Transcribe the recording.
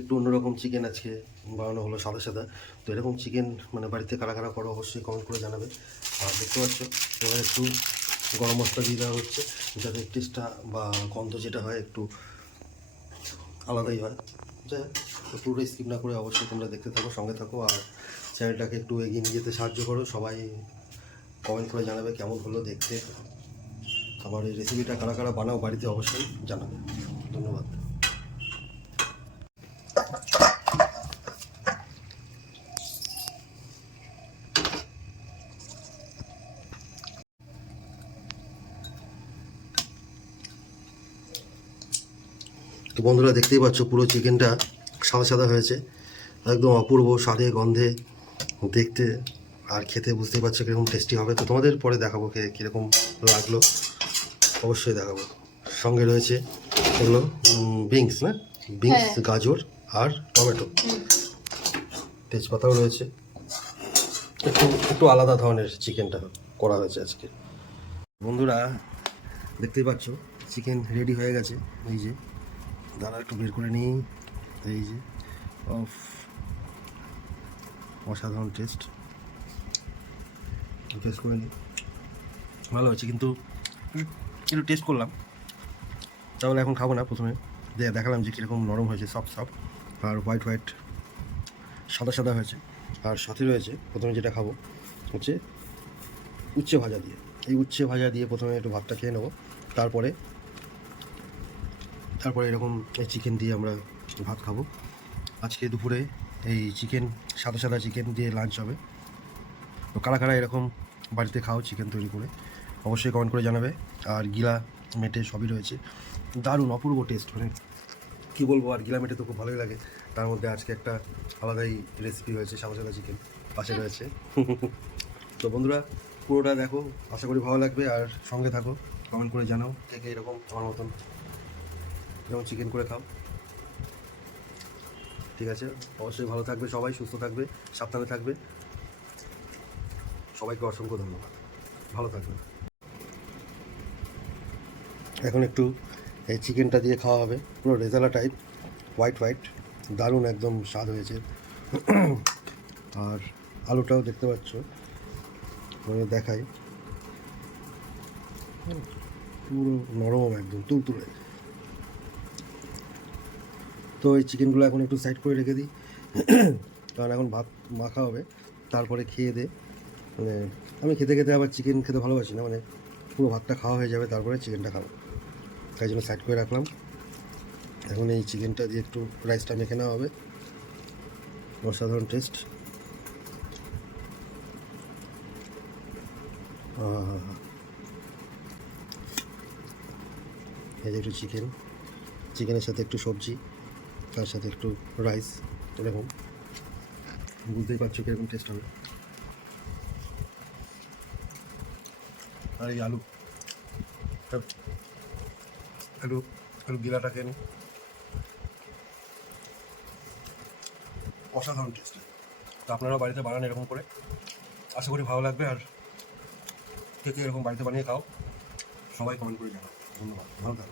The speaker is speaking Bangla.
একটু অন্যরকম চিকেন আজকে বানানো হলো সাদা সাদা। তো এরকম চিকেন মানে বাড়িতে কারা কারা করো অবশ্যই কমেন্ট করে জানাবে। আর দেখতে পাচ্ছ এবার একটু গরম মশলা দিয়ে দেওয়া হচ্ছে যাতে টেস্টটা বা গন্ধ যেটা হয় একটু আলাদাই হয়। যাই হোক, পুরোটা স্কিপ না করে অবশ্যই তোমরা দেখতে থাকো সঙ্গে থাকো। আর চ্যানেলটাকে একটু এগিয়ে নিয়ে যেতে সাহায্য করো। সবাই কমেন্ট করে জানাবে কেমন হলো দেখতে। আমার এই রেসিপিটা কারা কারা বানাও বাড়িতে অবশ্যই জানাবে। ধন্যবাদ। তো বন্ধুরা দেখতেই পাচ্ছ পুরো চিকেনটা সাদা সাদা হয়েছে। একদম অপূর্ব স্বাদে গন্ধে দেখতে আর খেতে বুঝতেই পারছ কীরকম টেস্টি হবে। তো তোমাদের পরে দেখাবো কে কীরকম লাগল। অবশ্যই দেখাবো। সঙ্গে রয়েছে এগুলো বিনস না? বিনস হ্যাঁ। গাজর। আর টমেটো। তেজপাতাও রয়েছে। একটু একটু আলাদা ধরনের চিকেনটা করা হয়েছে আজকে। বন্ধুরা, দেখতেই পাচ্ছ, চিকেন রেডি হয়ে গেছে। এই যে, দাঁড়া, একটু বের করে নিই। এই যে অফ অসাধারণ টেস্ট টেস্ট করে নিই। ভালো হয়েছে, কিন্তু একটু টেস্ট করলাম। তাহলে এখন খাব না প্রথমে। দেখালাম যে কীরকম নরম হয়েছে সফট সফট আর হোয়াইট হোয়াইট সাদা সাদা হয়েছে। আর সাথে রয়েছে, প্রথমে যেটা খাব হচ্ছে উচ্ছে ভাজা দিয়ে। এই উচ্ছে ভাজা দিয়ে প্রথমে একটু ভাতটা খেয়ে নেব। তারপরে তারপরে এরকম এই চিকেন দিয়ে আমরা ভাত খাব। আজকে দুপুরে এই চিকেন, সাদা সাদা চিকেন দিয়ে লাঞ্চ হবে। তো কারা কারা এরকম বাড়িতে খাও চিকেন তৈরি করে, অবশ্যই কমেন্ট করে জানাবে। আর গিলা, মেটে সবই রয়েছে। দারুণ, অপূর্ব টেস্ট মানে কী বলব আর গিলা মেটে তো খুব ভালোই লাগে। তার মধ্যে আজকে একটা আলাদাই রেসিপি হয়েছে সাদা সাদা চিকেন পাশে রয়েছে। তো বন্ধুরা পুরোটা দেখো আশা করি ভালো লাগবে আর সঙ্গে থাকো কমেন্ট করে জানাও কে কে এরকম আমার মতন যেমন চিকেন করে খাও। ঠিক আছে? অবশ্যই ভালো থাকবে সবাই সুস্থ থাকবে সাবধানে থাকবে। সবাইকে অসংখ্য ধন্যবাদ। ভালো থাকবে। এখন একটু এই চিকেনটা দিয়ে খাওয়া হবে। পুরো রেজালা টাইপ হোয়াইট হোয়াইট দারুণ একদম স্বাদ হয়েছে। আর আলুটাও দেখতে পাচ্ছ দেখাই। পুরো নরম একদম, তুলতুলে। তো এই চিকেনগুলো এখন একটু সাইড করে রেখে দিই। কারণ এখন ভাত মাখা হবে, তারপরে খেয়ে দে। মানে আমি খেতে খেতে আবার চিকেন খেতে ভালোবাসি না মানে পুরো ভাতটা খাওয়া হয়ে যাবে, তারপরে চিকেনটা খাব। তাই জন্য সাইড করে রাখলাম। এখন এই চিকেনটা দিয়ে একটু রাইসটা মেখে নেওয়া হবে। অসাধারণ টেস্ট এই যে একটু চিকেন চিকেনের সাথে একটু সবজি, তার সাথে একটু রাইস এরকম। বুঝতেই পারছ কীরকম টেস্ট হবে। আর এই আলু। আলু একটু গিলাটা খেয়ে নিই। অসাধারণ টেস্ট তো আপনারাও বাড়িতে বানান এরকম করে। আশা করি ভালো লাগবে আর কে এরকম বাড়িতে বানিয়ে খাও, সবাই কমেন্ট করে জানাও। ধন্যবাদ। ভালো